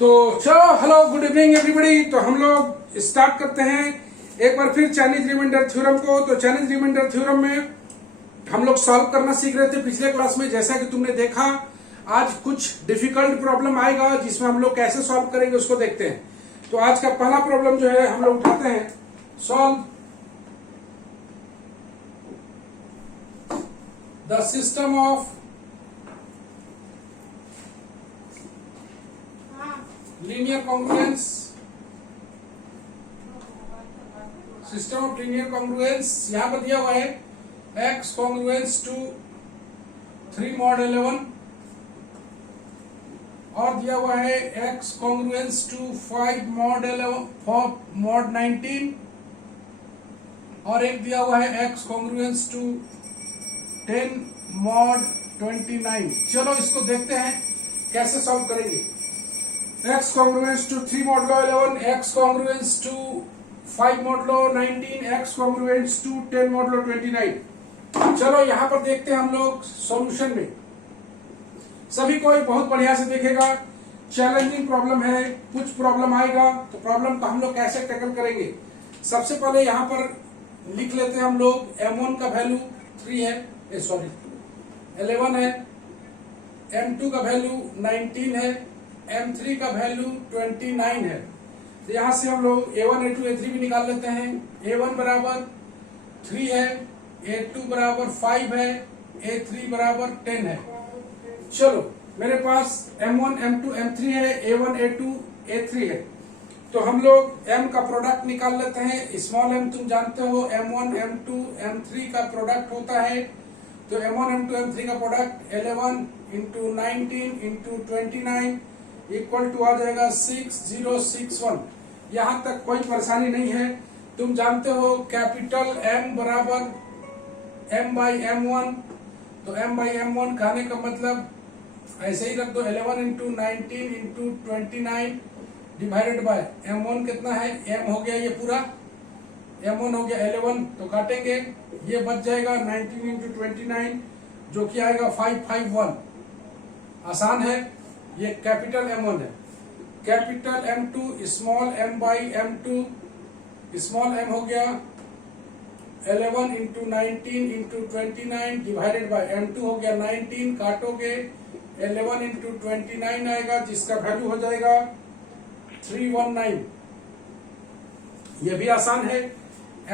तो चलो, hello, good evening everybody. तो हम लोग स्टार्ट करते हैं एक बार फिर चाइनीज रिमाइंडर थ्योरम को। तो चाइनीज रिमाइंडर थ्योरम में हम लोग सॉल्व करना सीख रहे थे पिछले क्लास में। जैसा कि तुमने देखा, आज कुछ डिफिकल्ट प्रॉब्लम आएगा जिसमें हम लोग कैसे सॉल्व करेंगे उसको देखते हैं। तो आज का पहला प्रॉब्लम जो है हम लोग उठाते हैं, solve the system of linear congruence, system of linear congruence. यहां पर दिया हुआ है x कॉन्ग्रुएंस टू 3 mod 11 और दिया हुआ है x congruence to 5 mod 11 4 mod 19 और एक दिया हुआ है x कॉन्ग्रुएंस टू 10 mod 29। चलो इसको देखते हैं कैसे सॉल्व करेंगे। x congruence to 3 modulo 11, x congruence to 5 modulo 19, x congruence to 10 modulo 29। चलो यहाँ पर देखते हैं हम लोग सॉल्यूशन में। सभी कोई बहुत बढ़िया से देखेगा। चैलेंजिंग प्रॉब्लम है, कुछ प्रॉब्लम आएगा तो प्रॉब्लम को हम लोग कैसे टैकल करेंगे। सबसे पहले यहाँ पर लिख लेते हैं हम लोग, m1 का वैल्यू 3 है, 11 है, m2 का वैल्यू 19 है, m3 का वैल्यू 29 है। तो यहां से हम लोग a1 a2 a3 भी निकाल लेते हैं। a1 बराबर 3 है, a2 बराबर 5 है, a3 बराबर 10 है। चलो मेरे पास m1 m2 m3 है, a1 a2 a3 है। तो हम लोग m का प्रोडक्ट निकाल लेते हैं। स्मॉल m तुम जानते हो, m1 m2 m3 का प्रोडक्ट होता है। तो m1 m2 m3 का product 11 into 19 into 29 equal to आ जाएगा 6061। यहां तक कोई परेशानी नहीं है। तुम जानते हो कैपिटल M बराबर m बाई m1। तो m बाई m1 कहने का मतलब ऐसे ही रख दो, 11 into 19 into 29 divided by m1 कितना है, m हो गया ये पूरा, m1 हो गया 11। तो काटेंगे, ये बच जाएगा 19 इंटू 29 जो कि आएगा 551। आसान है। ये कैपिटल M1 है। Capital M2 small m by m2, small m हो गया 11 into 19 into 29 divided by m2 हो गया 19। काटोगे 11 इंटू 29 आएगा जिसका वैल्यू हो जाएगा 319। ये भी आसान है।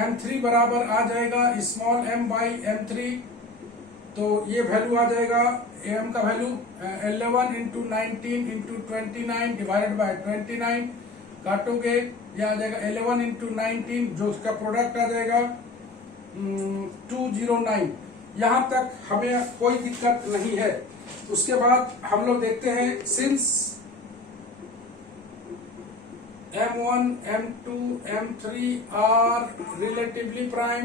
m3 बराबर आ जाएगा स्मॉल m बाई m3। तो ये वैल्यू आ जाएगा, m का value 11 into 19 into 29 divided by 29। काटोगे ये आ जाएगा 11 इंटू 19 जो उसका प्रोडक्ट आ जाएगा 209। यहाँ तक हमें कोई दिक्कत नहीं है। उसके बाद हम लोग देखते हैं, since m1 m2 m3 are relatively prime,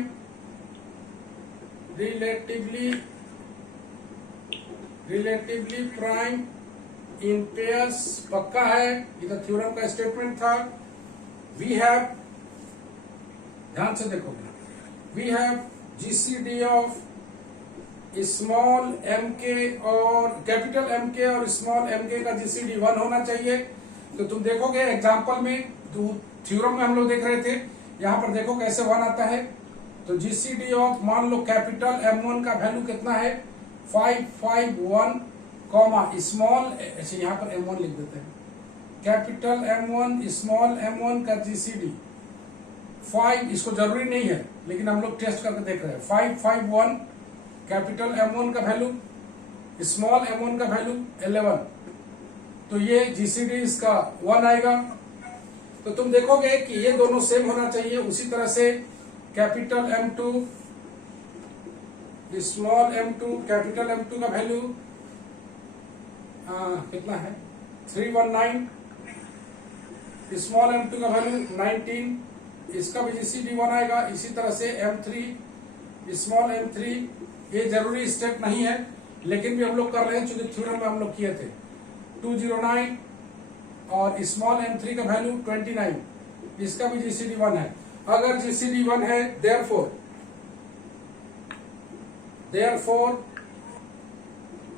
relatively prime in pairs, पक्का है, ये तो थ्योरम का स्टेटमेंट था। वी हैव, ध्यान से देखोगे, we have GCD of small M के और कैपिटल एम के और स्मॉल एम के का जीसीडी 1 होना चाहिए। तो तुम देखोगे एग्जाम्पल में, थ्योरम में हम लोग देख रहे थे, यहां पर देखो कैसे 1 आता है। तो जीसीडी ऑफ, मान लो कैपिटल M1 का वैल्यू कितना है 551, कॉमा स्मॉल, ऐसे यहाँ पर M1 लिख देते हैं, कैपिटल M1 स्मॉल m1 का जीसीडी 5, इसको जरूरी नहीं है लेकिन हम लोग टेस्ट करके देख रहे हैं। 551 कैपिटल M1 का वैल्यू, स्मॉल m1 का वैल्यू 11। तो ये जीसीडी इसका 1 आएगा। तो तुम देखोगे कि ये दोनों सेम होना चाहिए। उसी तरह से capital M2 small m2, capital M2 का वैल्यू कितना है 319, स्मॉल m2 का वैल्यू 19, इसका भी जीसीडी 1 आएगा। इसी तरह से m3 स्मॉल m3, ये जरूरी स्टेप नहीं है लेकिन भी हम लोग कर रहे हैं चूंकि थ्योरम में हम लोग किए थे। 209 और स्मॉल m3 का वैल्यू 29, इसका भी जीसीडी 1 है। अगर जीसीडी 1 है, therefore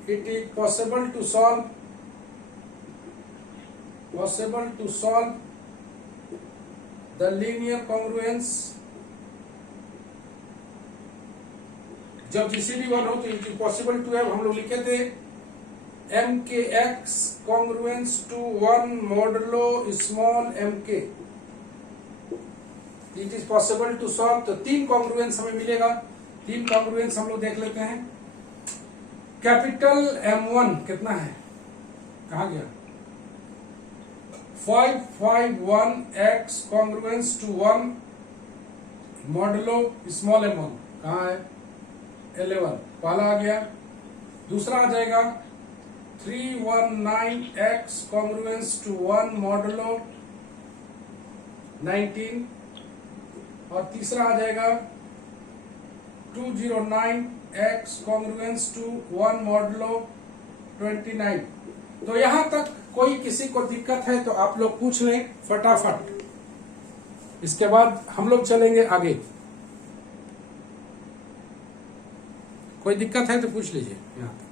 it is possible to solve possible to solve the linear congruence जब GCD 1 हो तो it is possible to have, हम लोग लिखे थे MKX congruence to 1 modulo small mk, it is possible to solve. तो 3 कॉन्ग्रुएंस हमें मिलेगा। 3 कॉन्ग्रुएंस हम लोग देख लेते हैं। कैपिटल M1 कितना है, कहा गया 551x congruence to 1 modulo small m1 कहाँ है 11, पहला आ गया। दूसरा आ जाएगा 319x कॉन्ग्रुएंस टू 1 मॉडुलो 19, और तीसरा आ जाएगा 209x कॉन्ग्रुएंस टू 1 मॉडुलो 29। तो यहां तक कोई किसी को दिक्कत है तो आप लोग पूछ लें फटाफट, इसके बाद हम लोग चलेंगे आगे। कोई दिक्कत है तो पूछ लीजिए यहां तक।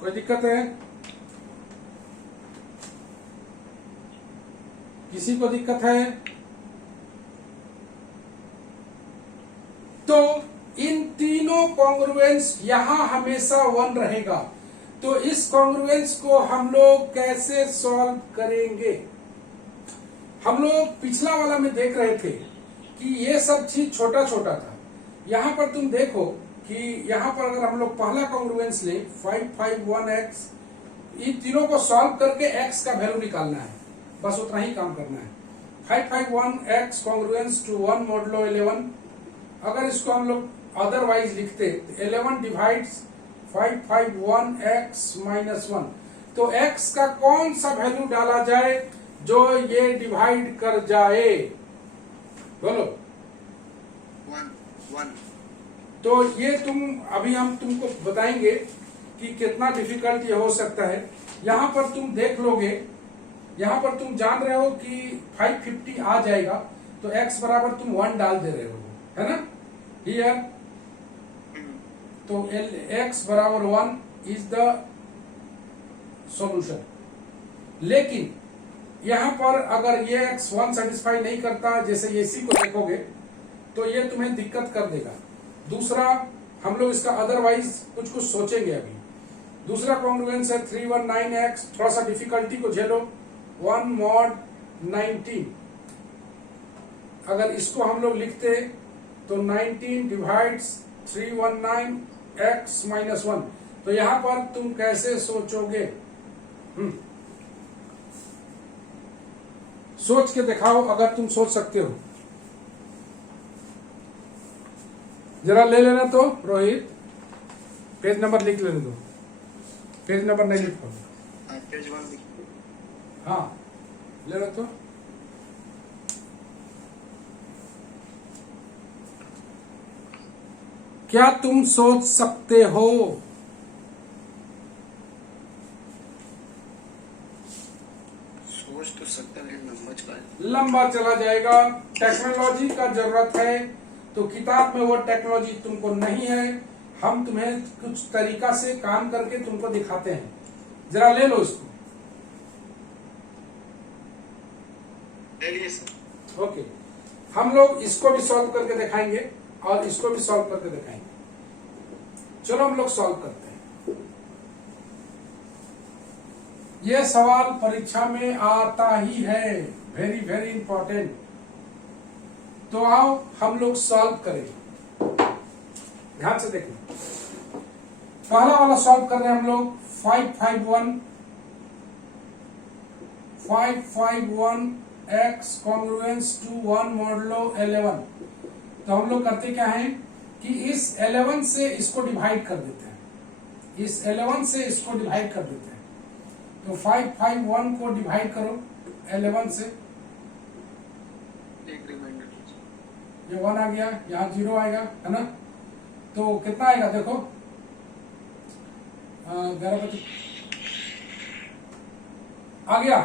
कोई दिक्कत है, किसी को दिक्कत है? तो इन तीनों कॉन्ग्रुएंस यहां हमेशा 1 रहेगा, तो इस कॉन्ग्रुएंस को हम लोग कैसे सॉल्व करेंगे? हम लोग पिछला वाला में देख रहे थे कि ये सब चीज छोटा छोटा था। यहां पर तुम देखो कि यहां पर अगर हम लोग पहला कॉन्ग्रुएंस ले 551x, इन तीनों को सॉल्व करके x का वैल्यू निकालना है, बस उतना ही काम करना है। 551x कॉन्ग्रुएंस टू 1 मॉडुलो 11, अगर इसको हम लोग अदरवाइज लिखते 11 डिवाइड्स 551x माइनस 1, तो x का कौन सा वैल्यू डाला जाए जो ये डिवाइड कर जाए, बोलो 1। तो ये अभी हम तुमको बताएंगे कि कितना डिफिकल्ट ये हो सकता है। यहां पर तुम देख लोगे, यहां पर तुम जान रहे हो कि 550 आ जाएगा, तो x बराबर तुम 1 डाल दे रहे हो, है ना हियर। तो x बराबर 1 इज द सॉल्यूशन। लेकिन यहां पर अगर ये x 1 सेटिस्फाई नहीं करता, जैसे इसी को देखोगे तो ये तुम्हें दिक्कत कर देगा। दूसरा हम लोग इसका अदरवाइज कुछ कुछ सोचेंगे अभी। दूसरा कॉन्ग्रुएंस है 319x, थोड़ा सा डिफिकल्टी को झेलो, 1 मॉड 19, अगर इसको हम लोग लिखते तो 19 डिवाइड्स 319x माइनस 1, तो यहां पर तुम कैसे सोचोगे? सोच के दिखाओ अगर तुम सोच सकते हो। जरा ले लेना तो रोहित, पेज नंबर लिख लेने दो। पेज नंबर नहीं लिखो, पेज 1 हाँ ले लो। तो क्या तुम सोच सकते हो? सोच तो सकते हैं, लंबा चला जाएगा। टेक्नोलॉजी का जरूरत है, तो किताब में वो टेक्नोलॉजी तुमको नहीं है। हम तुम्हें कुछ तरीका से काम करके तुमको दिखाते हैं, जरा ले लो इसको। ओके, हम लोग इसको भी सॉल्व करके दिखाएंगे और इसको भी सॉल्व करके दिखाएंगे। चलो हम लोग सॉल्व करते हैं। यह सवाल परीक्षा में आता ही है, वेरी वेरी इंपॉर्टेंट। तो आओ हम लोग सॉल्व करें, ध्यान से देखना। पहला वाला सॉल्व कर रहे हैं हम लोग 551x कॉन्ग्रुएंस टू 1 मॉडुलो 11। तो हम लोग करते क्या है कि इस 11 से इसको डिवाइड कर देते हैं, इस 11 से इसको डिवाइड कर देते हैं। तो 551 को डिवाइड करो 11 से, ये 1 आ गया, यहाँ 0 आएगा, है ना। तो कितना आएगा देखो, 11 आ गया।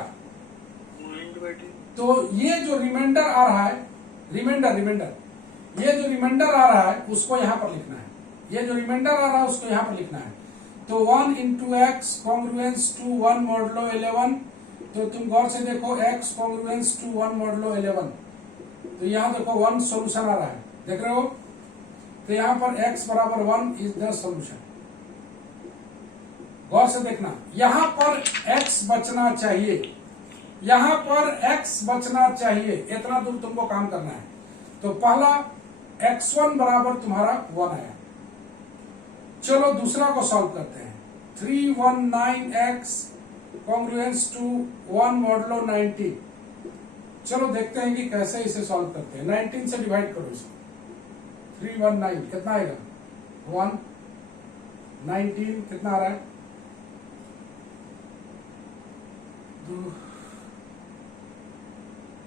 तो ये जो रिमाइंडर आ रहा है, रिमाइंडर ये जो रिमाइंडर आ रहा है उसको यहां पर लिखना है। ये जो रिमाइंडर आ रहा है उसको यहाँ पर लिखना है। तो 1 into X congruence to 1 modulo 11, तो तुम गौर से देखो x कॉन्ग्रुएंस टू 1 मॉडलो 11, तो यहाँ देखो 1 सॉल्यूशन आ रहा है, देख रहे हो। तो यहाँ पर x बराबर 1 इज द सॉल्यूशन। गौर से देखना, यहाँ पर x बचना चाहिए, यहाँ पर x बचना चाहिए, इतना दूर तुमको काम करना है। तो पहला x1 बराबर तुम्हारा 1 आया। चलो दूसरा को सॉल्व करते हैं। 319x congruence to 1 modulo 19। चलो देखते हैं कि कैसे इसे सॉल्व करते हैं। 19 से डिवाइड करो इसे। 319 कितना आएगा 1, 19 कितना आ रहा है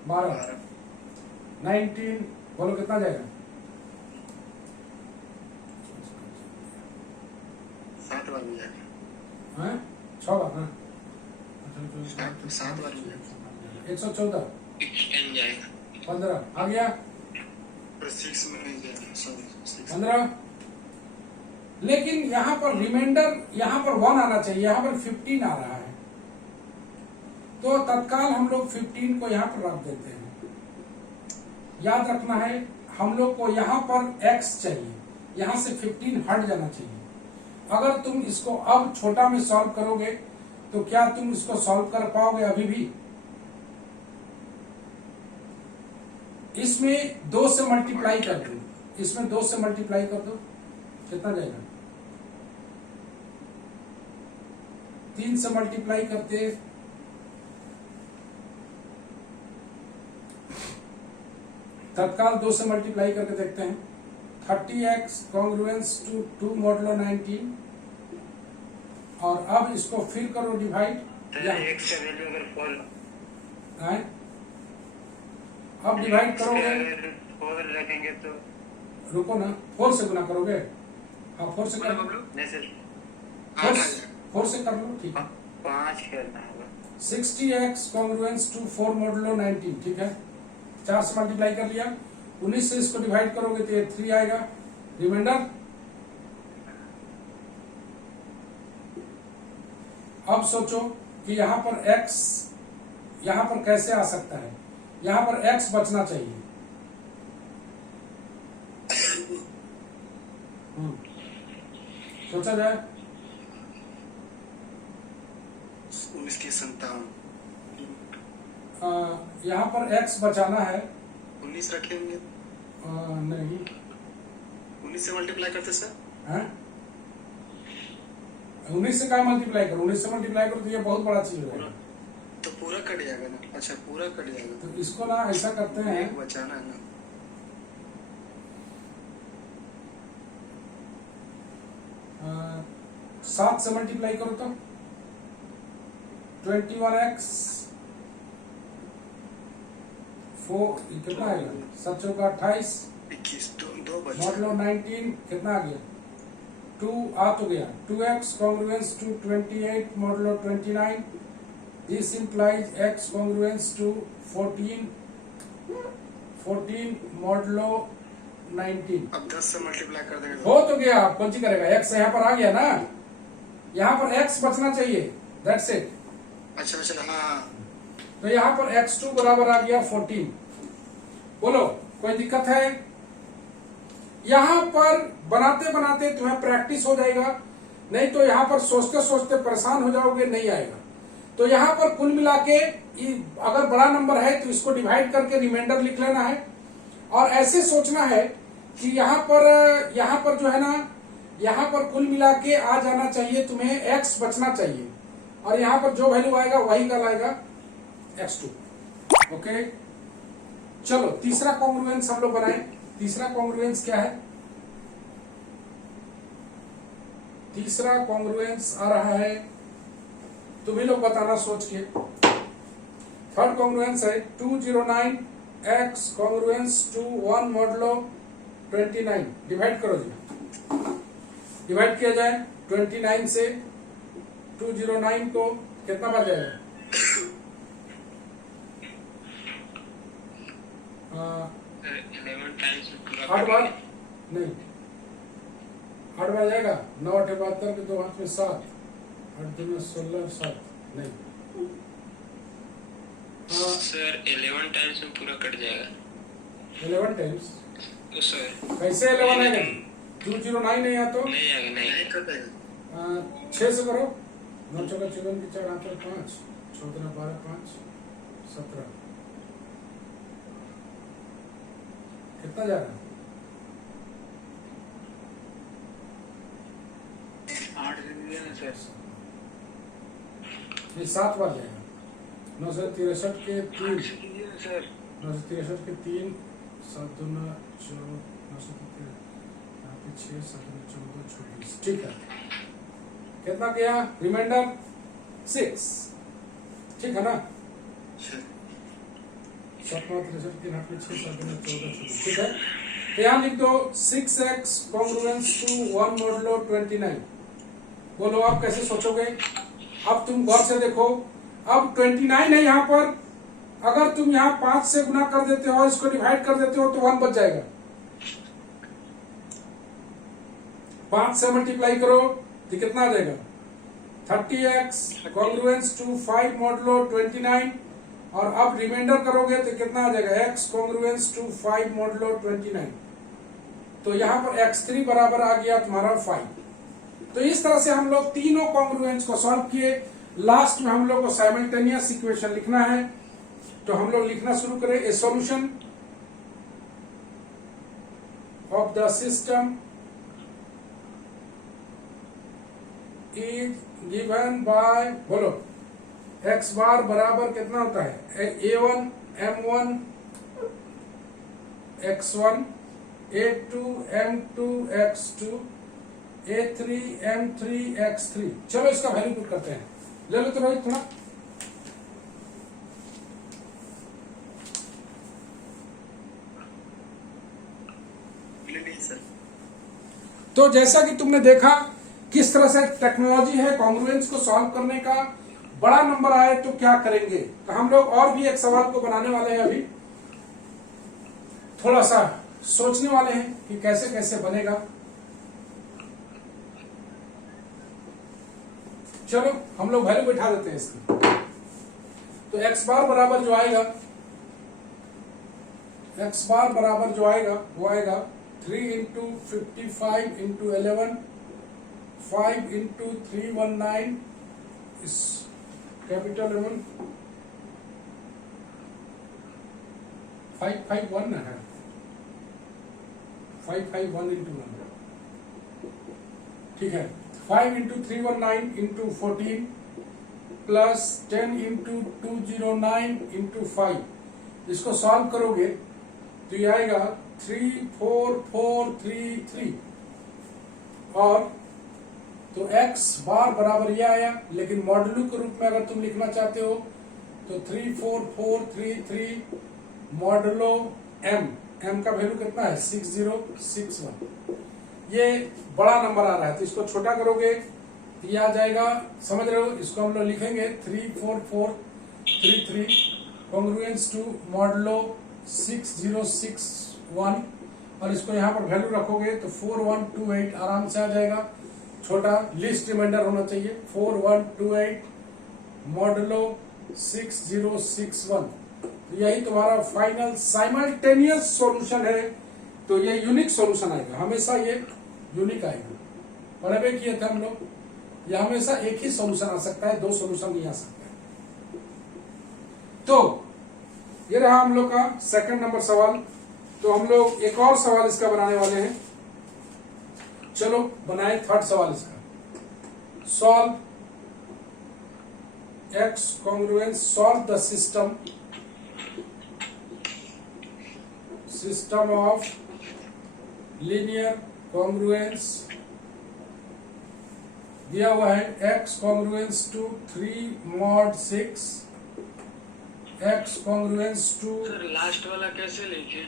12, 19 बोलो कितना जाएगा 7 बार हो जाएगा। हैं 6 बार ना 7 बार हो जाएगा। 114 10 जाएगा। 15 आ गया 6 में नहीं जाएगा, सॉरी 6 15। लेकिन यहाँ पर रिमाइंडर, यहाँ पर 1 आना चाहिए, यहाँ पर 15 आ रहा है, तो तत्काल हम लोग 15 को यहाँ पर रख देते हैं। याद रखना है हम लोग को यहाँ पर x चाहिए, यहाँ से 15 हट जाना चाहिए। अगर तुम इसको अब छोटा में सॉल्व करोगे तो क्या तुम इसको सॉल्व कर पाओगे अभी भी? इसमें 2 से मल्टीप्लाई कर दो, इसमें 2 से मल्टीप्लाई कर दो, कितना जाएगा 3 से मल्टीप्लाई करते तत्काल 2 से मल्टीप्लाई करके देखते हैं। 30x कॉन्ग्रुएंस टू 2 मॉडलो 19, और अब इसको फिर करो डिवाइड। x का वैल्यू अगर 4 आए अब डिवाइड करोगे, 4 रखेंगे तो रुको ना, 4 से गुना करोगे। हाँ 4 से कर लो, नहीं सर 4 से कर लो, ठीक है। 5 करना होगा। 60x कॉन्ग्रुएंस टू 4 मॉडलो 19, ठीक है। 4 से मल्टीप्लाई कर लिया, 19 से इसको डिवाइड करोगे तो ये 3 आएगा रिमाइंडर। अब सोचो कि यहाँ पर x यहाँ पर कैसे आ सकता है, यहाँ पर x बचना चाहिए। सोचा जाए 19 की 57, यहाँ पर x बचाना है। 19 रखेंगे, नहीं 19 से मल्टीप्लाई करते सर। हैं 19 से क्या मल्टीप्लाई करो, 19 से मल्टीप्लाई करो तो ये बहुत बड़ा चीज हो जाएगा। तो पूरा कट जाएगा ना। अच्छा पूरा कट जाएगा, तो इसको ना ऐसा करते हैं, एक बचाना है ना। 7 से मल्टीप्लाई करो तो 21x 4 कितना आएगा 7 चौका 28 21 दो बचा। मॉडलो 19 कितना आ गया 2 आ तो गया। 2x congruence to 28 modulo 29, this implies x congruence to 14 modulo 19। अब 10 से मल्टीप्लाई कर देंगे हो तो गया, कौन सी करेगा, x यहाँ पर आ गया ना, यहाँ पर x बचना चाहिए, दैट्स इट। अच्छा अच्छा हाँ, तो यहाँ पर x2 बराबर आ गया 14। बोलो कोई दिक्कत है? यहाँ पर बनाते बनाते तुम्हें प्रैक्टिस हो जाएगा, नहीं तो यहाँ पर सोचते सोचते परेशान हो जाओगे, नहीं आएगा। तो यहाँ पर कुल मिला के अगर बड़ा नंबर है तो इसको डिवाइड करके रिमाइंडर लिख लेना है, और ऐसे सोचना है कि यहाँ पर जो है ना, यहाँ पर कुल मिला के आ जाना चाहिए तुम्हें, x बचना चाहिए, और यहाँ पर जो वैल्यू आएगा वही कहलाएगा x2। ओके चलो तीसरा कॉन्ग्रुएंस हम लोग बनाए। तीसरा कॉन्ग्रुएंस क्या है? तीसरा कॉन्ग्रुएंस आ रहा है, तुम ही लोग बताना सोच के। थर्ड कॉन्ग्रुएंस है 209x congruence to 1 modulo 29। Divide करो जी, डिवाइड किया जाए 29 से 209 को, कितना बार जाएगा 11 टाइम्स 8 बार नहीं 8 बार जाएगा, 9 8 72 के 2 हाथ में 7, 8 2 16 7 नहीं सर 11 टाइम्स में पूरा कट जाएगा। 11 टाइम्स सर कैसे 11 आएगा? 209 नहीं आ तो नहीं आएगा, नहीं नहीं कटेगा। 6 से करो, 9 चौका 54 की 4 हाथ में 5, 14 12 5 17 कितना जा रहा है? 8 रिवीजन है सर। ये 7 बार जाएगा। 963 के 3, सर 963 के 3 7 2 9 14 963 यहाँ पे 6 7 2 14 24 ठीक है। कितना गया रिमाइंडर? 6 ठीक है ना? 7 9 63 के हाथ में 6 7 2 9 14 24 ठीक है। तो यहाँ लिख दो 6x congruence to 1 modulo 29। बोलो आप कैसे सोचोगे? अब तुम गौर से देखो, अब 29 है यहाँ पर, अगर तुम यहाँ 5 से गुना कर देते हो, इसको डिवाइड कर देते हो तो 1 बच जाएगा। 5 से मल्टीप्लाई करो तो कितना आ जाएगा? 30x congruence to 5 modulo 29 और अब रिमाइंडर करोगे तो कितना आ जाएगा? x congruence to 5 modulo 29। तो यहाँ पर x3 बराबर आ गया तुम्हारा 5। तो इस तरह से हम लोग तीनों कॉन्ग्रुएंस को सॉल्व किए। लास्ट में हम लोग को साइमल्टेनियस इक्वेशन लिखना है, तो हम लोग लिखना शुरू करें। ए solution of the system is given by, बोलो x बार बराबर कितना होता है? a1 m1 x1 a2 m2 x2 a3 m3 x3। चलो इसका वैल्यू पुट करते हैं। ले लो तो रोहित थोड़ा। सर तो जैसा कि तुमने देखा किस तरह से टेक्नोलॉजी है कॉन्ग्रुएंस को सॉल्व करने का। बड़ा नंबर आए तो क्या करेंगे? तो हम लोग और भी एक सवाल को बनाने वाले हैं। अभी थोड़ा सा सोचने वाले हैं कि कैसे कैसे बनेगा। चलो हम लोग वैल्यू बैठा देते हैं इसकी। तो x बार बराबर जो आएगा, x बार बराबर जो आएगा वो आएगा 3 इंटू 55 इंटू 11 5 इंटू 319 इस कैपिटल 11 551 है 551 इंटू 1 ठीक है। 5 into 319 into 14 plus 10 into 209 into 5। इसको सॉल्व करोगे तो ये आएगा 34433 और तो x बार बराबर ये आया। लेकिन मॉडुलो के रूप में अगर तुम लिखना चाहते हो तो 34433 मॉडुलो m का वैल्यू कितना है? 6061। ये बड़ा नंबर आ रहा है तो इसको छोटा करोगे तो ये आ जाएगा। समझ रहे हो? इसको हम लोग लिखेंगे 34433 कॉन्ग्रुएंस टू मॉडुलो 6061 और इसको यहाँ पर वैल्यू रखोगे तो 4128 आराम से आ जाएगा। छोटा लिस्ट रिमाइंडर होना चाहिए 4128 मॉडुलो 6061। तो यही तुम्हारा फाइनल साइमल्टेनियस सॉल्यूशन है। तो ये यूनिक सॉल्यूशन आएगा, हमेशा ये यूनिक आएगा। पढ़े हुए किए थे हम लोग, ये हमेशा एक ही सॉल्यूशन आ सकता है, 2 सॉल्यूशन नहीं आ सकता है। तो ये रहा हम लोग का सेकंड नंबर सवाल। तो हम लोग एक और सवाल इसका बनाने वाले हैं। चलो बनाए थर्ड सवाल इसका। Solve x congruence, solve the system of linear congruence दिया हुआ है x congruence to 3 mod 6 x congruence to sir last वाला कैसे लिखे?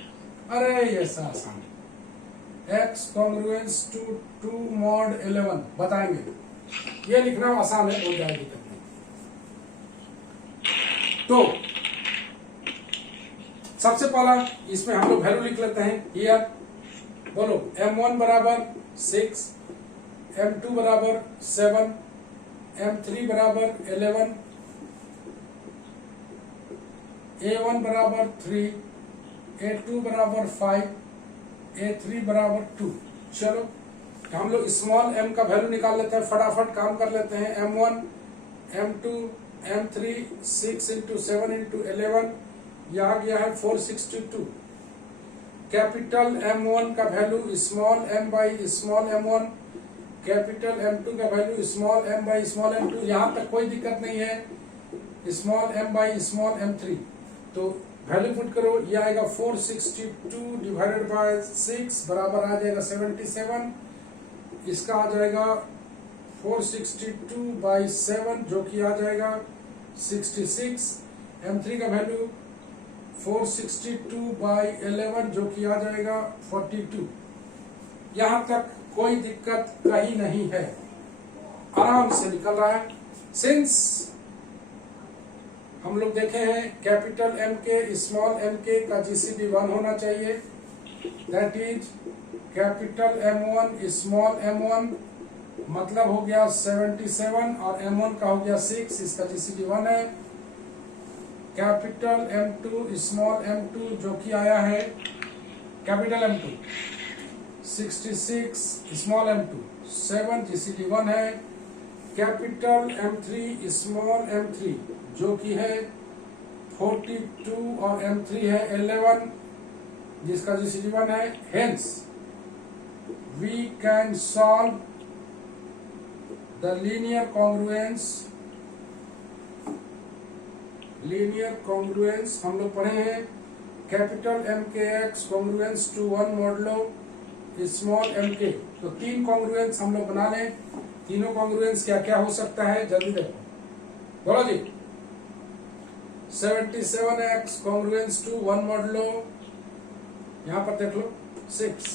अरे ये आसान x congruence to 2 mod 11 बताएंगे। ये लिखना आसान है, बहुत ज्यादा दिक्कत नहीं। तो सबसे पहला इसमें हम लोग वैल्यू लिख लेते हैं। हियर बोलो m1 बराबर 6 M2 बराबर 7, M3 बराबर 11, A1 बराबर 3, A2 बराबर 5, A3 बराबर 2। चलो तो हम लोग स्मॉल m का वैल्यू निकाल लेते हैं, फटाफट काम कर लेते हैं। M1, M2, M3, 6 into 7 into 11, यह आ गया है 462। कैपिटल M1 का value small m by small m1, capital M2 का value small m by small m2। यहाँ तक कोई दिक्कत नहीं है, small m by small m3। तो वैल्यू पुट करो, ये आएगा 462 डिवाइडेड बाय 6 बराबर आ जाएगा 77। इसका आ जाएगा 462 बाई 7 जो कि आ जाएगा 66। M3 का वैल्यू 462 बाई 11 जो कि आ जाएगा 42। यहां तक कोई दिक्कत कहीं नहीं है, आराम से निकल रहा है। सिंस हम लोग देखे हैं कैपिटल M के स्मॉल m के का GCD 1 होना चाहिए, that is capital M1 small m1, मतलब हो गया 77 और M1 का हो गया 6, इसका GCD 1 है। कैपिटल M2 स्मॉल m2 जो कि आया है capital M2 66, small m2 7, GCD 1 है। कैपिटल M3 स्मॉल m3 जो कि है 42 और M3 है 11 जिसका GCD 1 है। Hence we can solve the linear congruence हम लोग पढ़े हैं। कैपिटल M के x congruence to 1 modulo small m के। तो 3 कॉन्ग्रुएंस हम लोग बना लें। तीनों कॉन्ग्रुएंस क्या क्या हो सकता है, जल्दी देखो, बोलो जी। 77x कॉन्ग्रुएंस टू 1 मॉडलो, यहां पर देख लो 6।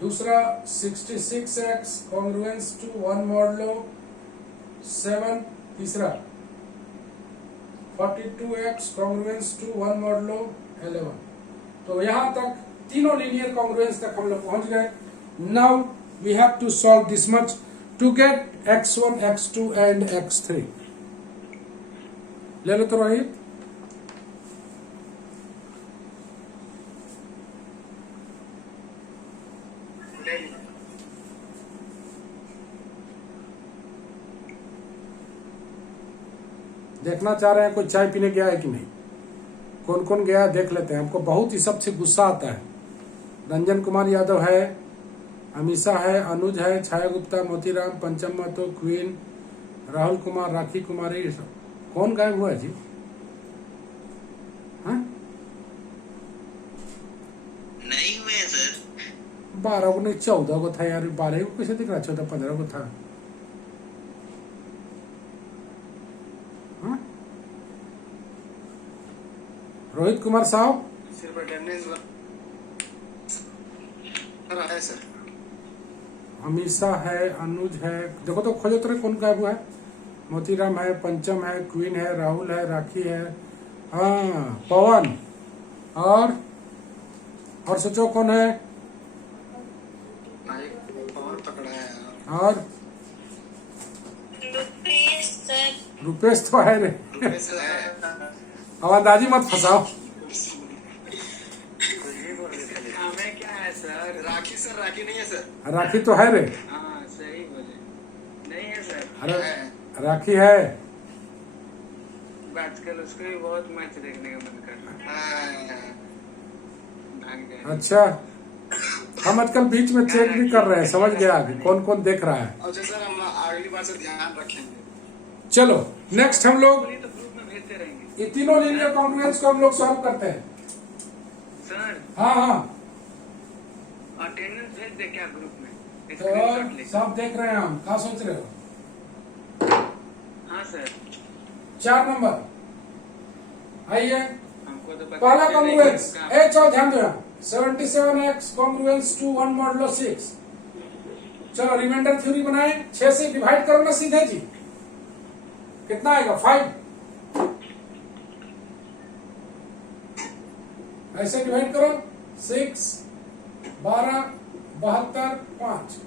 दूसरा 66x कॉन्ग्रुएंस टू 1 मॉडलो 7। तीसरा 42x कॉन्ग्रुएंस टू 1 मॉडलो 11। तो यहां तक तीनों लीनियर कॉन्ग्रुएंस तक हम लोग पहुंच गए। Now we have to solve this much to get x1, x2 and x3। ले लो तो रोहित। देखना चाह रहे हैं कोई चाय पीने गया है कि नहीं, कौन कौन गया है देख लेते हैं। हमको बहुत ही सबसे गुस्सा आता है। रंजन कुमार यादव है, अमीषा है, अनुज है, छाया गुप्ता, मोतीराम, पंचम महतो, क्वीन, राहुल कुमार, राखी कुमारी, कौन गायब हुआ है जी? हाँ नहीं हुए सर। 12 को नहीं 14 को था यार। 12 को कैसे दिख रहा? 14-15 को था। हाँ? रोहित कुमार साहब सिर्फ अटेंडेंस है सर। अमीषा है, अनुज है, देखो तो खोजो तो कौन गायब हुआ है। मोतीराम है, पंचम है, क्वीन है, राहुल है, राखी है, हाँ पवन, और सोचो कौन है? पवन पकड़ा है और रुपेश तो है रे। अब अंदाजी मत फंसाओ। हमें क्या है सर? राखी सर, राखी नहीं है सर। राखी तो है रे। हाँ सही बोले, नहीं है सर। अरे राखी है। आजकल उसको भी बहुत मैच देखने का मन कर रहा है। भाग जाए। अच्छा, हम आजकल बीच में चेक भी कर रहे हैं, समझ गया अभी कौन कौन देख रहा है। अच्छा सर, हम अगली बार से ध्यान रखेंगे। चलो नेक्स्ट हम लोग तो ग्रुप में भेजते रहेंगे ये तीनों लीनियर कॉन्ग्रुएंस को हम लोग सॉल्व करते हैं। सर। हाँ हाँ, अटेंडेंस भेज दे क्या ग्रुप में? तो स्क्रीनशॉट लेकर। सब देख रहे हैं हम, क्या सोच रहे हो? हाँ सर। 4 नंबर आइए। हमको तो पता पहला है कॉन्ग्रुएंस, नहीं एक चलो ध्यान दो यहाँ। 77x congruence to 1 modulo 6। चलो रिमाइंडर थ्योरी बनाए, 6 से डिवाइड करो ना सीधे जी, कितना आएगा? 5। ऐसे डिवाइड करो, 6, 12, 72, 5।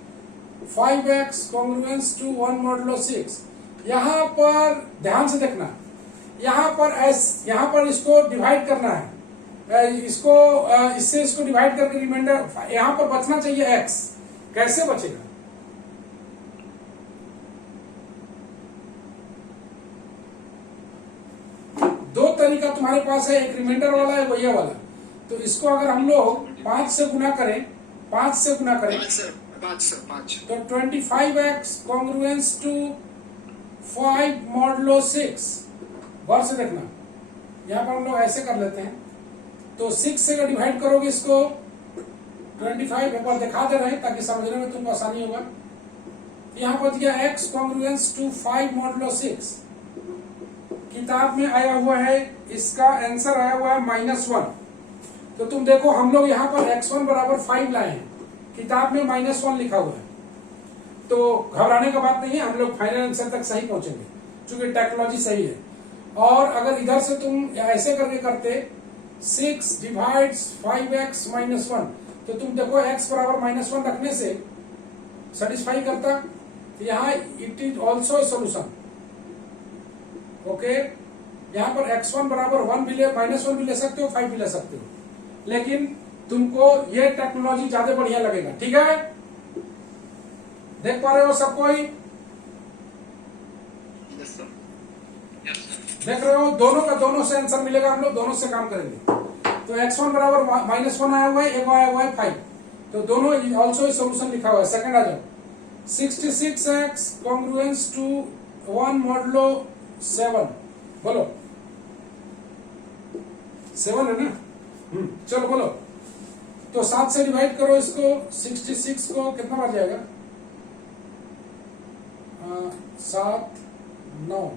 5x congruence to 1 modulo 6। यहाँ पर ध्यान से देखना, यहाँ पर इसको डिवाइड करना है, इसको इससे इसको डिवाइड करके रिमाइंडर यहाँ पर बचना चाहिए x। कैसे बचेगा? दो तरीका तुम्हारे पास है, एक रिमाइंडर वाला है, वो ये वाला। तो इसको अगर हम लोग 5 से गुना करें, 5 से गुना करें, 5 तो 25x कॉन्ग्रुएंस टू 5 मॉडुलो 6। गौर से देखना, यहाँ पर हम लोग ऐसे कर लेते हैं, तो 6 से अगर डिवाइड करोगे इसको 25, एक बार दिखा दे रहे हैं ताकि समझने में तुमको आसानी होगा। यहाँ बच गया x कॉन्ग्रुएंस टू 5 मॉडुलो 6। किताब में आया हुआ है, इसका आंसर आया हुआ है -1। तो तुम देखो हम लोग यहाँ पर x1 बराबर 5 लाए हैं, किताब में -1 लिखा हुआ है। तो घबराने का बात नहीं है, हम लोग फाइनल आंसर तक सही पहुंचेंगे क्योंकि टेक्नोलॉजी सही है। और अगर इधर से तुम ऐसे करके करते 6 डिवाइड्स 5x -1, तो तुम देखो x बराबर -1 रखने से सेटिस्फाई करता। तो यहाँ it is also a solution. Okay, यहाँ पर x1 बराबर 1 भी ले, -1 भी ले सकते हो, 5 भी ले सकते हो, लेकिन तुमको ये टेक्नोलॉजी ज्यादा बढ़िया लगेगा। ठीक है, देख पा रहे हो सब कोई? देख रहे हो, दोनों का दोनों से आंसर मिलेगा, हम लोग दोनों से काम करेंगे। तो x1 बराबर -1 आया हुआ है, एक आया हुआ है 5, तो दोनों ऑल्सो सोल्यूशन लिखा हुआ है। सेकंड आ जाओ, 66x कॉन्ग्रुएंस टू 1 मॉडुलो 7। बोलो, 7 है ना? चलो बोलो। तो 7 से डिवाइड करो इसको, 66 को, कितना बार जाएगा? 7 9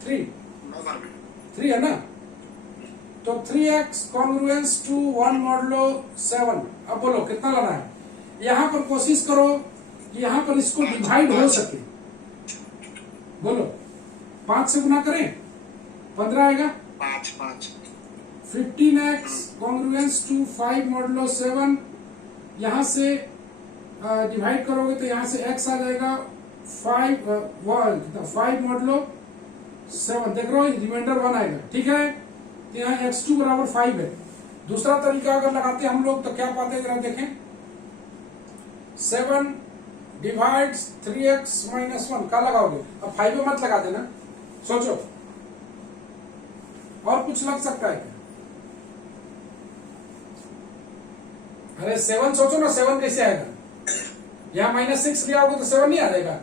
3 है ना? तो 3x कॉन्ग्रुएंस टू 1 मॉडुलो 7। अब बोलो कितना लाना है? यहां पर कोशिश करो कि यहां पर इसको डिवाइड हो सके। बोलो, 5 से गुना करें 15 आएगा। 5 15x कॉन्ग्रुएंस टू 5 मॉडुलो 7। यहां से डिवाइड करोगे तो यहां से x आ जाएगा 5 मॉडुलो 7। देख रहे हो, रिमाइंडर 1 आएगा। ठीक है, तो यहाँ x2 बराबर 5 है। दूसरा तरीका अगर लगाते हम लोग तो क्या पाते हैं, जरा देखें। 7 डिवाइड्स 3x -1 का लगाओगे? अब 5 में मत लगा देना, सोचो और कुछ लग सकता है क्या? अरे 7 सोचो ना, 7 कैसे आएगा? यहाँ -6 लिया होगा तो 7 नहीं आ जाएगा।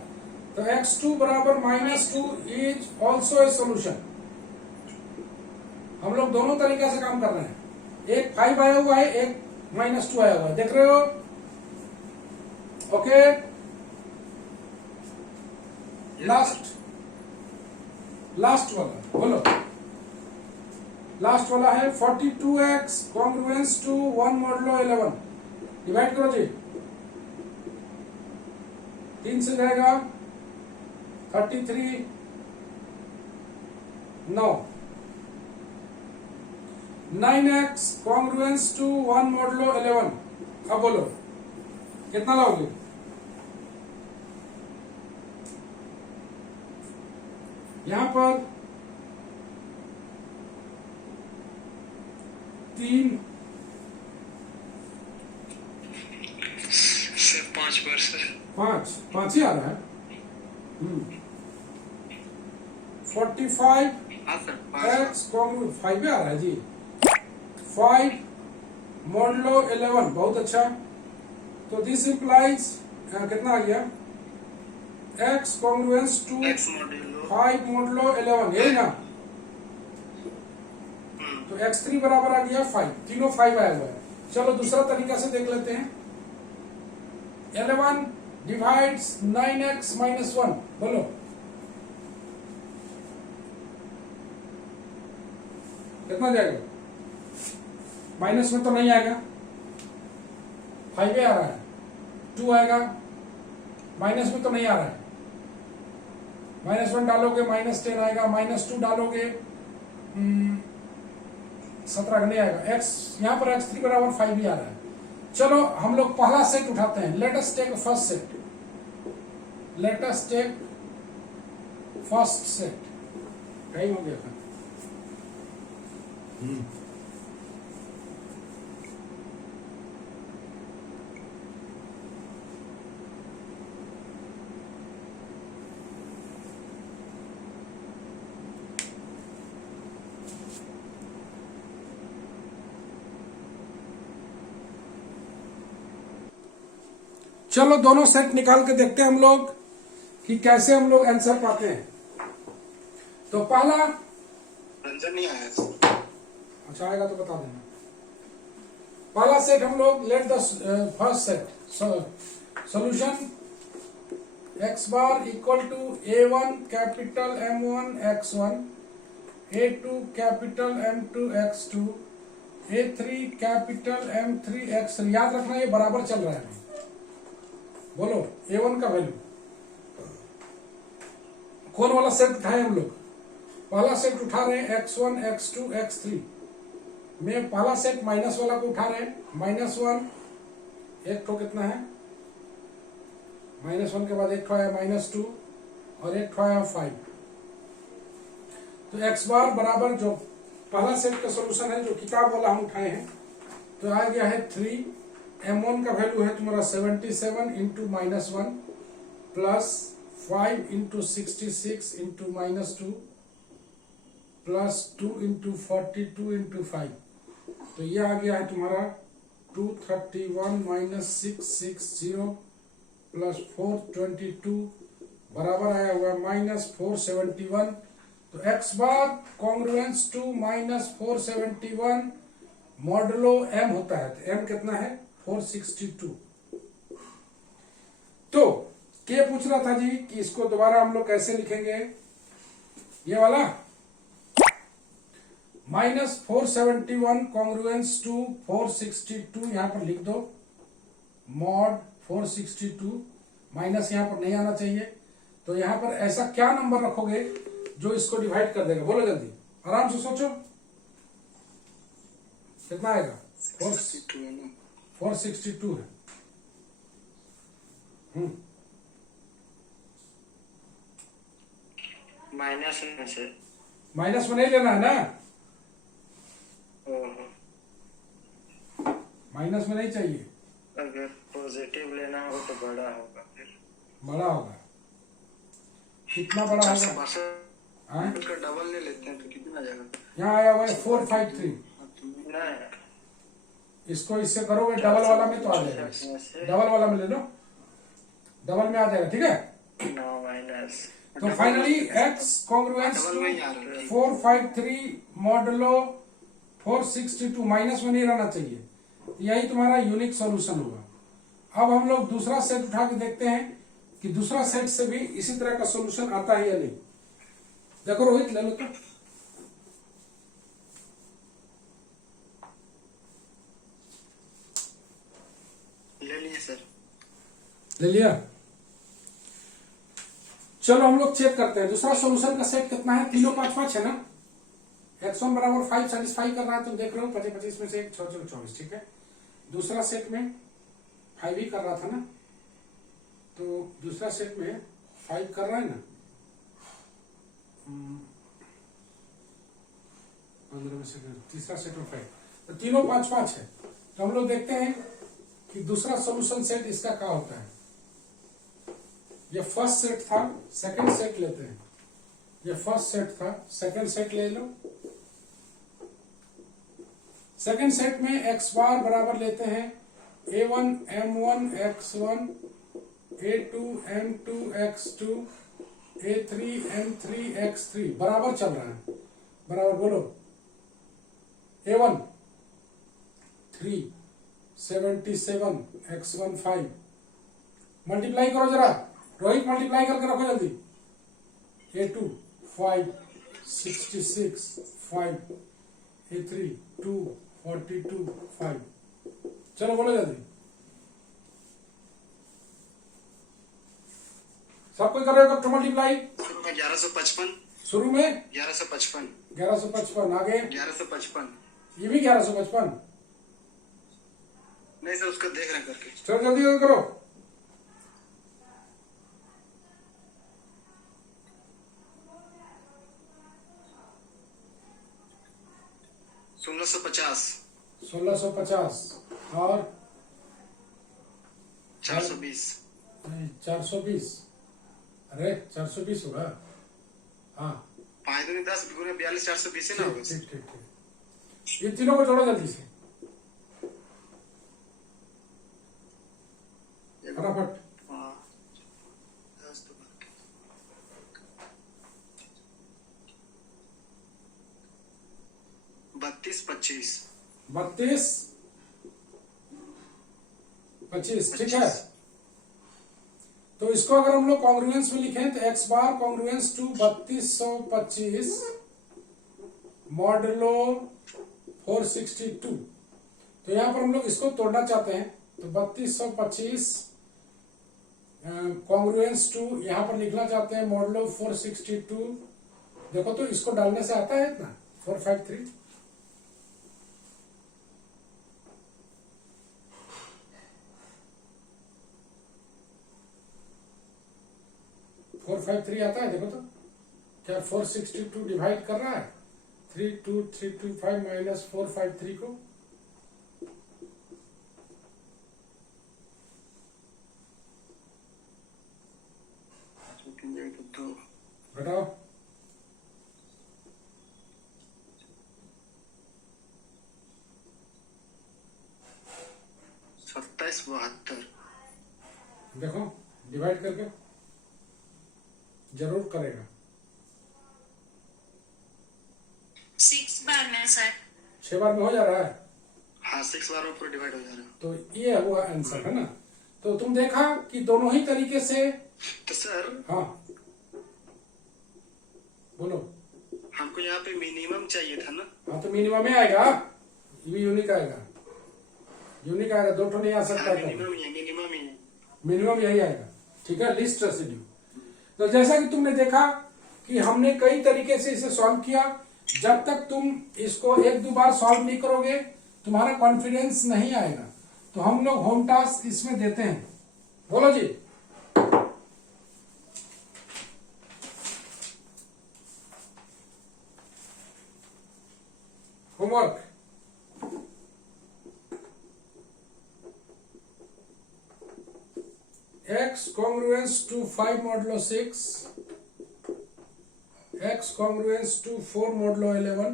तो x2 बराबर -2 इज ऑल्सो ए सोल्यूशन। हम लोग दोनों तरीके से काम कर रहे हैं, एक 5 आया हुआ है, एक -2 आया हुआ है। देख रहे हो? ओके, लास्ट वाला बोलो। लास्ट वाला है 42x congruence to 1 modulo 11। Divide करो जी, 3 से जाएगा 33 9। 9x congruence to 1 modulo 11। अब बोलो कितना लाओगे? यहां पर 3 5 ही आ रहा है। 45 x कॉन्ग्रुएंस 5 आ रहा है जी। 5 मॉडुलो 11, बहुत अच्छा। तो दिस इंप्लाइज कितना आ गया? x कॉन्ग्रुएंस टू 5 मॉडुलो 11, यही ना? तो x3 बराबर आ गया 5, तीनों 5 आया हुआ है। चलो दूसरा तरीका से देख लेते हैं। 11 डिवाइड्स 9x -1। बोलो कितना जाएगा? माइनस में तो नहीं आएगा, 5 आ रहा है, 2 आएगा। माइनस में तो नहीं आ रहा है, -1 डालोगे -10 आएगा, -2 डालोगे 17 नहीं आएगा। x यहाँ पर x3 बराबर 5 ही आ रहा है। चलो हम लोग पहला सेट उठाते हैं। Let us take first set. Let us take first set. Time हो गया था। चलो दोनों सेट निकाल के देखते हैं हम लोग कि कैसे हम लोग आंसर पाते हैं। तो पहला, रंजन नहीं आया। अच्छा आएगा तो बता देना। पहला सेट हम लोग let the first set solution x bar equal to a1 capital M1 x1, a2 capital M2 x2, a3 capital M3 x3। याद रखना ये बराबर चल रहा है। बोलो a1 का वैल्यू कौन वाला सेट उठाए हम लोग? पहला सेट उठा रहे हैं x1 x2 x3 में। पहला सेट माइनस वाला को उठा रहे हैं। -1 एक ठो कितना है? -1 के बाद एक ठो आया -2 और एक ठो आया 5। तो x बार बराबर जो पहला सेट का सॉल्यूशन है जो किताब वाला हम उठाए हैं तो आ गया है 3। M1 का वैल्यू है तुम्हारा 77 into -1 plus 5 into 66 into -2 plus 2 into 42 into 5। तो ये आ गया है तुम्हारा 231 माइनस 660 प्लस 422 बराबर आया हुआ -471। तो x bar congruence to -471 modulo m होता है। तो m कितना है? 462। तो क्या पूछ रहा था जी कि इसको दोबारा हम लोग कैसे लिखेंगे? ये वाला -471 कॉन्ग्रुएंस टू 462 यहां पर लिख दो। मॉड 462 माइनस यहां पर नहीं आना चाहिए। तो यहां पर ऐसा क्या नंबर रखोगे जो इसको डिवाइड कर देगा? बोलो जल्दी, आराम से सोचो। कितना आएगा? 462 है। माइनस में से माइनस में नहीं लेना है ना, माइनस में नहीं चाहिए। अगर पॉजिटिव लेना हो तो बड़ा होगा। फिर बड़ा होगा। कितना बड़ा होगा? हाँ? उसका डबल ले लेते हैं तो कितना आ जाएगा? यहाँ आया हुआ है 453। इसको इससे करोगे डबल वाला में तो आ जाएगा। डबल वाला में ले लो, डबल में आ जाएगा। ठीक है। तो finally x congruence 453 modulo 462 minus में नहीं रहना चाहिए। यही तुम्हारा यूनिक सॉल्यूशन होगा। अब हम लोग दूसरा सेट उठा के देखते हैं कि दूसरा सेट से भी इसी तरह का सॉल्यूशन आता है या नहीं। देखो रोहित, ले लो तो। ले लिए सर। ले लिया। चलो हम लोग चेक करते हैं दूसरा सॉल्यूशन का सेट कितना है। तीनों 5-5 है ना। x1 बराबर 5 सेटिस्फाई कर रहा है। तुम देख रहे हो 25 में से 1 6 24। ठीक है। दूसरा सेट में 5 ही कर रहा था ना। तो दूसरा सेट में 5 कर रहा है ना। 15 में से तीसरा सेट में 5। तो तीनों 5-5 है। तो हम लोग देखते हैं कि दूसरा सॉल्यूशन सेट इसका क्या होता है। ये फर्स्ट सेट था, सेकंड सेट लेते हैं। ये फर्स्ट सेट था, सेकंड सेट ले लो। सेकंड सेट में x बार बराबर लेते हैं a1 m1 x1, a2 m2 x2, a3 m3 x3 बराबर चल रहा है। बराबर बोलो। a1 3 77 x1 5। मल्टीप्लाई करो जरा रोहित, मल्टीप्लाई करके रखो जल्दी। a2 5 66 5, a3 2 42 5। चलो बोलो जल्दी। सब कोई कर रहे हो मल्टीप्लाई? 1155। शुरू में 1155। 1155 आगे 1155। ये भी 1155। नहीं सर उसको देख रहे हैं करके। चलो जल्दी जल्दी करो। सोलह 1650 और 420। 420। अरे 420 होगा। हाँ 5 दूनी 10 गुने 42 420 है ना होगा। ठीक ठीक ठीक। ये तीनों को जोड़ो जल्दी से फटाफट। हाँ 32 25। 32 25 ठीक है। तो इसको अगर हम लोग कॉन्ग्रुएंस में लिखें तो x bar congruence to 3225 modulo 462। तो यहाँ पर हम लोग इसको तोड़ना चाहते हैं तो 3225 कॉन्ग्रुएंस टू यहाँ पर लिखना चाहते हैं मॉडलो 462। देखो तो इसको डालने से आता है इतना 453। फोर फाइव थ्री आता है। देखो तो क्या 462 डिवाइड कर रहा है 32325 माइनस 453 को। तो घटाओ। सत्ताईस 72। देखो डिवाइड करके जरूर करेगा। 6 बार में सर। 6 बार में हो जा रहा है। हाँ 6 बार में पूरा डिवाइड हो जा रहा है। तो ये हुआ आंसर है ना। तो तुम देखा कि दोनों ही तरीके से। तो सर हाँ बोलो। हमको यहाँ पे मिनिमम चाहिए था ना। हाँ तो मिनिमम में आएगा। ये भी यूनिक आएगा। यूनिक आएगा। दो ठो नहीं आ सकता। मिनिमम ही है, मिनिमम ही है। मिनिमम यही आएगा। ठीक है लिस्ट रेसिड्यू। तो जैसा कि तुमने देखा कि हमने कई तरीके से इसे सॉल्व किया। जब तक तुम इसको एक दो बार सॉल्व नहीं करोगे तुम्हारा कॉन्फिडेंस नहीं आएगा। तो हम लोग होम टास्क इसमें देते हैं। बोलो जी। Homework x congruence to 5 modulo 6, x congruence to 4 modulo 11,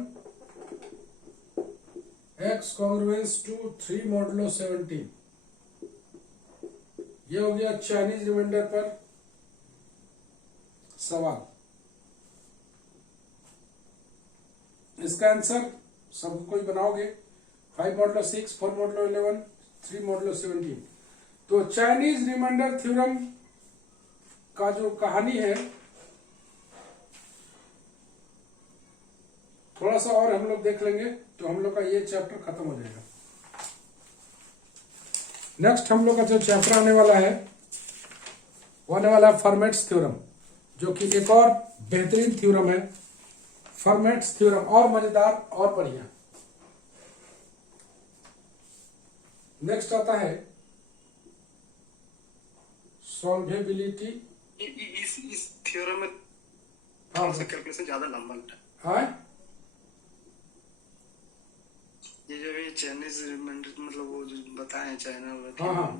x congruence to 3 modulo 17। ये हो गया चाइनीज रिमाइंडर पर सवाल। इसका आंसर सब कोई बनाओगे। 5 मॉडुलो 6, 4 मॉडुलो 11, 3 मॉडुलो 17। तो चाइनीज रिमाइंडर थ्योरम का जो कहानी है थोड़ा सा और हम लोग देख लेंगे तो हम लोग का ये चैप्टर खत्म हो जाएगा। नेक्स्ट हम लोग का जो चैप्टर आने वाला है वो आने वाला है फॉर्मेट्स थ्योरम, जो कि एक और बेहतरीन थ्योरम है। फॉर्मेट्स थ्योरम और मजेदार और बढ़िया। नेक्स्ट आता है सॉल्वेबिलिटी। इस थ्योरम में हाँ कैलकुलेशन ज्यादा लंबा लगता हाँ है। ये जो भी चाइनीज रिमाइंडर मतलब वो जो बताए चाइना हाँ हाँ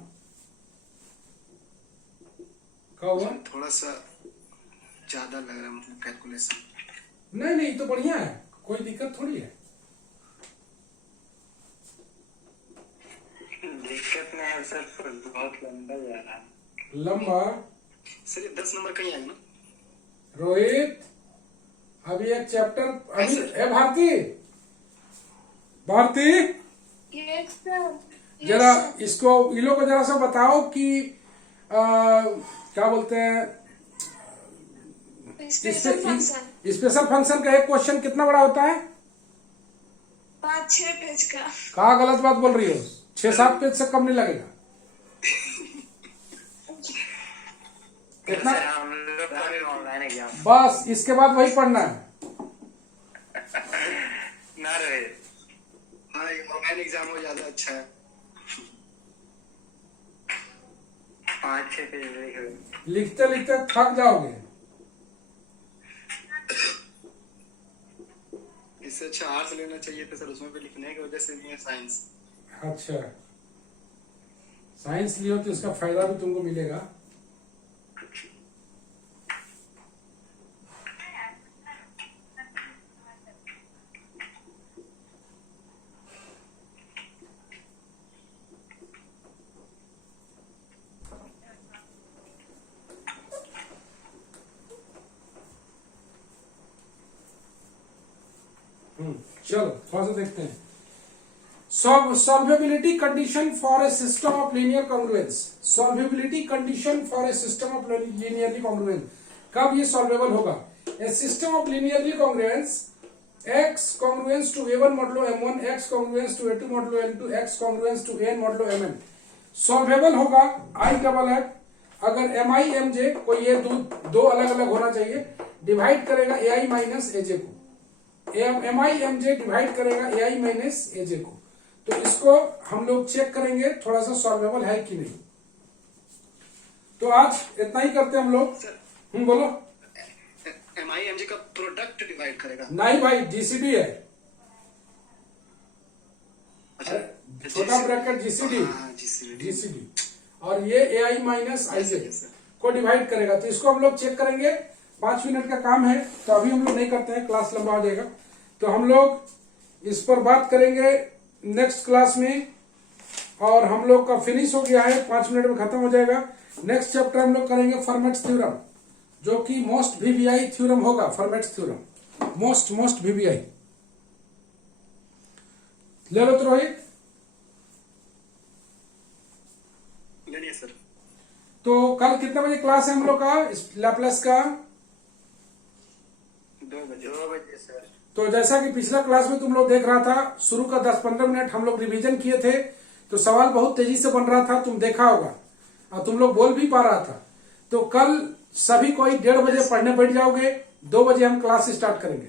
क्या हुआ? थोड़ा सा ज्यादा लग रहा है मतलब कैलकुलेशन। नहीं नहीं तो बढ़िया है, कोई दिक्कत थोड़ी है। दिक्कत नहीं है सर, बहुत लंबा जा रहा है। लंबा सर ये 10 नंबर कहीं आएगा ना। रोहित अभी एक चैप्टर अभी ऐसे? ए भारती भारती यस सर। जरा इसको इन लोग को जरा सा बताओ कि क्या बोलते हैं स्पेशल फंक्शन स्पेशल फंक्शन का एक क्वेश्चन कितना बड़ा होता है? 5-6 पेज का। कहा गलत बात बोल रही हो? 6-7 पेज से कम नहीं लगेगा। कितना? हम लोग पढ़े ऑनलाइन एग्जाम बस इसके बाद वही पढ़ना है। ना रहे। हाँ ये ऑनलाइन एग्जाम हो ज्यादा अच्छा है। अच्छे से लिख रहे। लिखते लिखते थक जाओगे। इससे अच्छा आर्ट्स लेना चाहिए था सर, उसमें भी लिखने की वजह से नहीं है साइंस। अच्छा, साइंस लियो तो इसका फायदा भी तुमको मिलेगा। चलो थोड़ा सा देखते हैं। Solvability condition for a system of linear congruence. Solvability condition for a system of linearly congruence, कब ये सॉल्वेबल होगा? A system of linearly congruence x congruence to a1 modulo m1, x congruence to a2 modulo m2, x congruence to n modulo mn solvable होगा i double F अगर mi mj कोई ये दो अलग अलग होना चाहिए, डिवाइड करेगा ai माइनस aj को, mi mj डिवाइड करेगा ai माइनस aj को। तो इसको हम लोग चेक करेंगे थोड़ा सा सॉल्वेबल है कि नहीं। तो आज इतना ही करते हैं हम लोग। बोलो। MIMJ का प्रोडक्ट डिवाइड करेगा? नहीं भाई, जीसीडी है। अच्छा, छोटा ब्रैकेट जीसीडी, जीसीडी और ये ai माइनस आईजे को डिवाइड करेगा। तो इसको हम लोग चेक करेंगे। 5 मिनट का काम है तो अभी हम लोग नहीं करते हैं, क्लास लंबा हो जाएगा। तो हम लोग इस पर बात करेंगे नेक्स्ट क्लास में। और हम लोग का फिनिश हो गया है, 5 मिनट में खत्म हो जाएगा। नेक्स्ट चैप्टर हम लोग करेंगे फॉर्मेट्स थ्योरम, जो कि मोस्ट वीवीआई थ्योरम होगा। Formats theorem most VVI. ले लो तो रोहित। लेनिए सर। तो कल कितने बजे क्लास है हम लोग का लैपलेस का? 2 बजे सर। तो जैसा कि पिछला क्लास में तुम लोग देख रहा था, शुरू का 10-15 मिनट हम लोग रिवीजन किए थे, तो सवाल बहुत तेजी से बन रहा था, तुम देखा होगा और तुम लोग बोल भी पा रहा था। तो कल सभी कोई 1:30 बजे पढ़ने बैठ जाओगे, 2 बजे हम क्लास स्टार्ट करेंगे।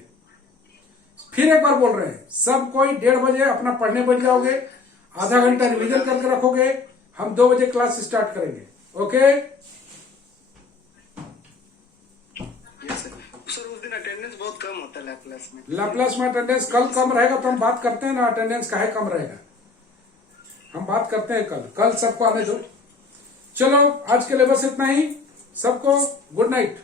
फिर एक बार बोल रहे हैं, सब कोई 1:30 बजे अपना पढ़ने बैठ जाओगे, आधा घंटा रिवीजन करके रखोगे, हम 2 बजे क्लास स्टार्ट करेंगे। ओके सर, उस दिन अटेंडेंस बहुत कम होता है लैपलेस में। लैपलेस में अटेंडेंस कल कम रहेगा, तो हम बात करते हैं ना अटेंडेंस काहे कम रहेगा, हम बात करते हैं कल सबको आने दो। चलो आज के लिए बस इतना ही। सबको गुड नाइट।